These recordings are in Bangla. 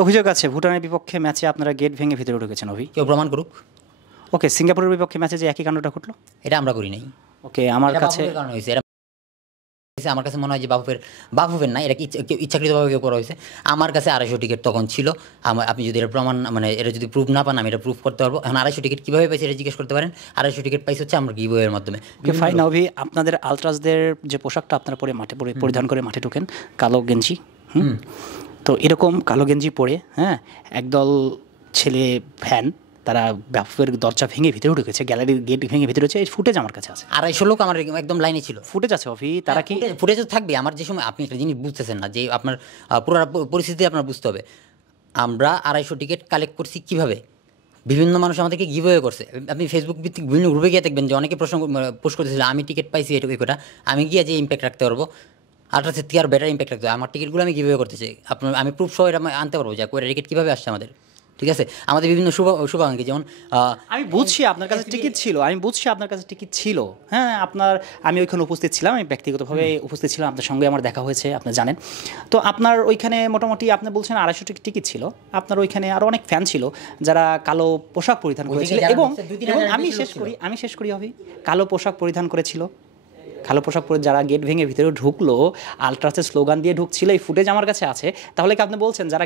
অভিযোগ আছে ভুটানের বিপক্ষে ম্যাচে আপনারা গেট ভেঙে ভিতরে ঢুকেছেন অভি। কেউ প্রমাণ করুক। ওকে, সিঙ্গাপুরের বিপক্ষে ম্যাচে যে একই কাণ্ডটা ঘটলো, এটা আমরা করি নাই। ওকে, আমার কাছে কারণ হয়েছে আমার কাছে মনে হয় যে বাফুফের না, এটা ইচ্ছাকৃতভাবে কেউ করা হয়েছে। আমার কাছে 250 টিকিট তখন ছিল। আপনি যদি এটা প্রমাণ মানে এটা যদি প্রুফ না পান, আমি এটা প্রুফ করতে পারবো। এখন 250 টিকিট কীভাবে পাইছে এটা জিজ্ঞেস করতে পারেন। 250 টিকিট পাইছে হচ্ছে আমরা গিভওয়ের মাধ্যমে। ফাইন অভি, আপনাদের আলট্রাসদের যে পোশাকটা আপনারা পরে মাঠে পরিধান করে মাঠে ঢোকেন, কালো গেঞ্জি, তো এরকম কালো গেঞ্জি পরে একদল ছেলে ফ্যান তারা বাফুফের দরজা ভেঙে ভিতরে ঢুকেছে, গ্যালারির গেট ভেঙে ভিতরে হচ্ছে। এই ফুটেজ আমার কাছে আছে। 250 লোক আমার একদম লাইনে ছিল, ফুটেজ আছে অভি। তারা কি ফুটেজ থাকবে? আমার যে সময় আপনি একটা জিনিস বুঝতেছেন না, যে আপনার পুরো পরিস্থিতি আপনার বুঝতে হবে। আমরা 250 টিকিট কালেক্ট করছি কীভাবে? বিভিন্ন মানুষ আমাদেরকে গিভওয়ে করছে। আপনি ফেসবুক ভিত্তিক বিভিন্ন গ্রুপে গিয়ে দেখবেন যে অনেকে প্রশ্ন পোস্ট করতেছিল, আমি টিকিট পাইছি এটুকু কথা, আমি গিয়ে যে ইম্প্যাক্ট রাখতে পারবো আলট্রাসের থেকে আর বেটার ইম্প্যাক্ট রাখতে হবে। আমার টিকিটগুলো আমি গিভওয়ে করতে চাই। আমি প্রুফ সহ এটা আনতে পারবো যে কয়টা টিকিট কীভাবে আসছে আমাদের। ঠিক আছে, আমাদের বিভিন্ন শুভাকাঙ্ক্ষী যেমন আমি বুঝছি আপনার কাছে টিকিট ছিল, আমি ওইখানে উপস্থিত ছিলাম, আমি ব্যক্তিগতভাবে উপস্থিত ছিলাম, আপনার সঙ্গে আমার দেখা হয়েছে, আপনি জানেন। তো আপনার ওইখানে মোটামুটি আপনি বলছেন 250 টিকিট ছিল, আপনার ওইখানে আরও অনেক ফ্যান ছিল যারা কালো পোশাক পরিধান করেছিল। এবং আমি শেষ করি হবে, কালো পোশাক পরিধান করেছিল, কালো পোশাক পরে যারা গেট ভেঙে ভিতরে ঢুকলো, আলট্রাসের স্লোগান দিয়ে ঢুকছিল। এই ফুটেজ আমার কাছে আছে। তাহলে কি আপনি বলছেন যারা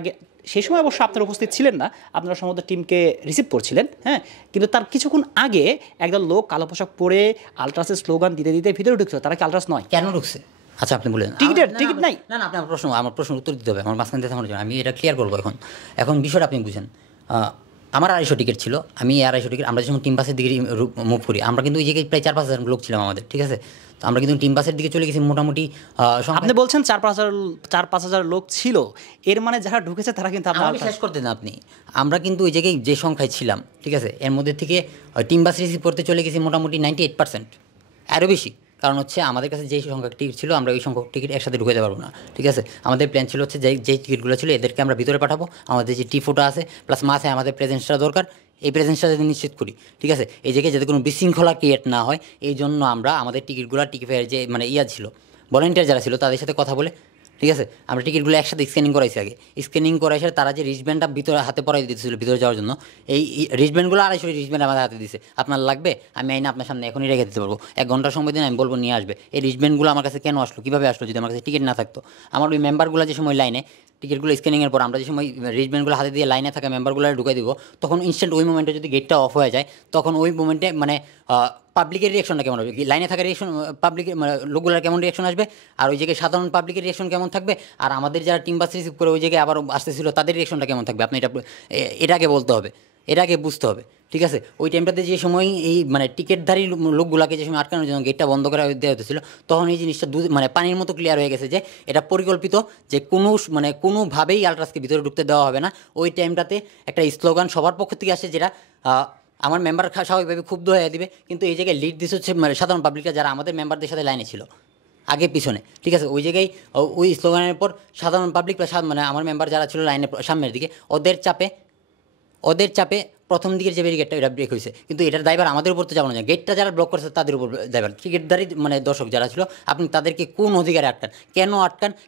সেই সময় অবশ্য আপনারা উপস্থিত ছিলেন না, আপনারা সমস্ত টিমকে রিসিভ করছিলেন, কিন্তু তার কিছুক্ষণ আগে একদল লোক কালো পোশাক পরে আলট্রাসের স্লোগান দিতে দিতে ভিতরে ঢুকছিল, তারা কি আলট্রাস নয়? কেন ঢুকছে? আচ্ছা, আপনি বলেন। টিকিট নাই? না, আপনি আমার প্রশ্ন উত্তর দিতে হবে। আমার মাঝখান থেকে আমি এটা ক্লিয়ার করবো। এখন বিষয়টা আপনি বুঝেন। আমার 250 টিকিট ছিল, আমি 250 টিকিট আমরা যখন টিম বাসের দিকে মুভ করি, আমরা কিন্তু ওই জায়গায় প্রায় 4-5 হাজার লোক ছিলাম আমাদের। ঠিক আছে, তো আমরা কিন্তু টিম বাসের দিকে চলে গেছি মোটামুটি। আপনি বলছেন 4-5 হাজার লোক ছিল, এর মানে যারা ঢুকেছে তারা কিন্তু শেষ করতে না আপনি। আমরা কিন্তু ওই জায়গায় যে সংখ্যায় ছিলাম, ঠিক আছে, এর মধ্যে থেকে টিম বাস রিসিভ করতে চলে গেছি মোটামুটি 98%, আরও বেশি। কারণ হচ্ছে আমাদের কাছে যেই সংখ্যক টিকিট ছিল, আমরা ওই সংখ্যক টিকিট একসাথে ঢুকে যেতে পারবো না। ঠিক আছে, আমাদের প্ল্যান ছিল হচ্ছে যেই টিকিটগুলো ছিল এদেরকে আমরা ভিতরে পাঠাবো, আমাদের যে টিফোটা আছে প্লাস মাসে আমাদের প্রেজেন্সটা দরকার, এই প্রেজেন্সটা যদি নিশ্চিত করি। ঠিক আছে, এই জায়গায় যাতে কোনো বিশৃঙ্খলা ক্রিয়েট না হয়, এই জন্য আমরা আমাদের টিকিটগুলো টিকিটের যে মানে ছিল ভলেন্টিয়ার যারা ছিল তাদের সাথে কথা বলে, ঠিক আছে, আমরা টিকিটগুলো একসাথে স্ক্যানিং করাইছি। আগে স্ক্যানিং করাইছে, তারা যে রিস্টব্যান্ডটা ভিতরে হাতে পরাই দিতেছিল ভিতরে যাওয়ার জন্য, এই রিস্টব্যান্ডগুলো 250 রিস্টব্যান্ড আমাদের হাতে দিছে। আপনার লাগবে? আমি আইনা আপনার সামনে এখনই রেখে দিতে পারবো। 1 ঘন্টার সময় দিন, আমি বলবো নিয়ে আসবে। এই রিস্টব্যান্ডগুলো আমার কাছে কেন আসলো, কীভাবে আসলো? যদি আমার কাছে টিকিট না থাকতো, আমার ওই মেম্বারগুলো যে সময় লাইনে টিকিটগুলো স্ক্যানিংয়ের পর আমরা যে সময় রিস্টব্যান্ডগুলো হাতে দিয়ে লাইনে থাকা মেম্বারগুলো ঢুকে দিব, তখন ইনস্ট্যান্ট ওই মোমেন্টে যদি গেটটা অফ হয়ে যায়, তখন ওই মোমেন্টে মানে পাবলিকের রিয়াকশনটা কেমন হবে? লাইনে থাকা রিয়াকশন পাবলিকের মানে লোকগুলোর কেমন রিয়াকশন আসবে, আর ওই জায়গায় সাধারণ পাবলিকের রিয়াকশন কেমন থাকবে, আর আমাদের যারা টিম বাস রিসিভ করে ওই জায়গায় আবার আসতেছিল তাদের রিয়াকশনটা কেমন থাকবে? আপনি এটা আগে বলতে হবে, এটা আগে বুঝতে হবে। ঠিক আছে, ওই টাইমটাতে যে সময় এই মানে টিকিটধারী লোকগুলোকে যে সময় আটকানোর জন্য গেটটা বন্ধ করে দেওয়া হতেছিল, তখন এই জিনিসটা মানে পানির মতো ক্লিয়ার হয়ে গেছে যে এটা পরিকল্পিত, যে কোনোভাবেই আলট্রাসকে ভিতরে ঢুকতে দেওয়া হবে না। ওই টাইমটাতে একটা স্লোগান সবার পক্ষ থেকে আসে, যেটা আমার মেম্বার স্বাভাবিকভাবে ক্ষুব্ধ হয়ে দিবে, কিন্তু এই জায়গায় লিড দিচ্ছে হচ্ছে মানে সাধারণ পাবলিকরা যারা আমাদের মেম্বারদের সাথে লাইনে ছিল আগে পিছনে। ঠিক আছে, ওই জায়গায় ওই স্লোগানের পর সাধারণ পাবলিক মানে আমার মেম্বার যারা ছিল লাইনের সামনের দিকে, ওদের চাপে প্রথম দিকের যে ব্যারিকেডটা এটা ব্রেক হয়েছে। কিন্তু এটার দায়ভার আমাদের উপর তো যাবো না, গেটটা যারা ব্লক করছে তাদের উপর দায়ভার। টিকিটদারি মানে দর্শক যারা ছিল, আপনি তাদেরকে কোন অধিকারে আটকান,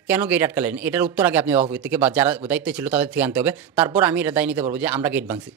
কেন গেট আটকালেন, এটার উত্তর আগে আপনি অফিস থেকে বা যারা দায়িত্বে ছিল তাদের থেকে আনতে হবে। তারপর আমি এটা দায় নিতে পারবো যে আমরা গেট ভাঙছি।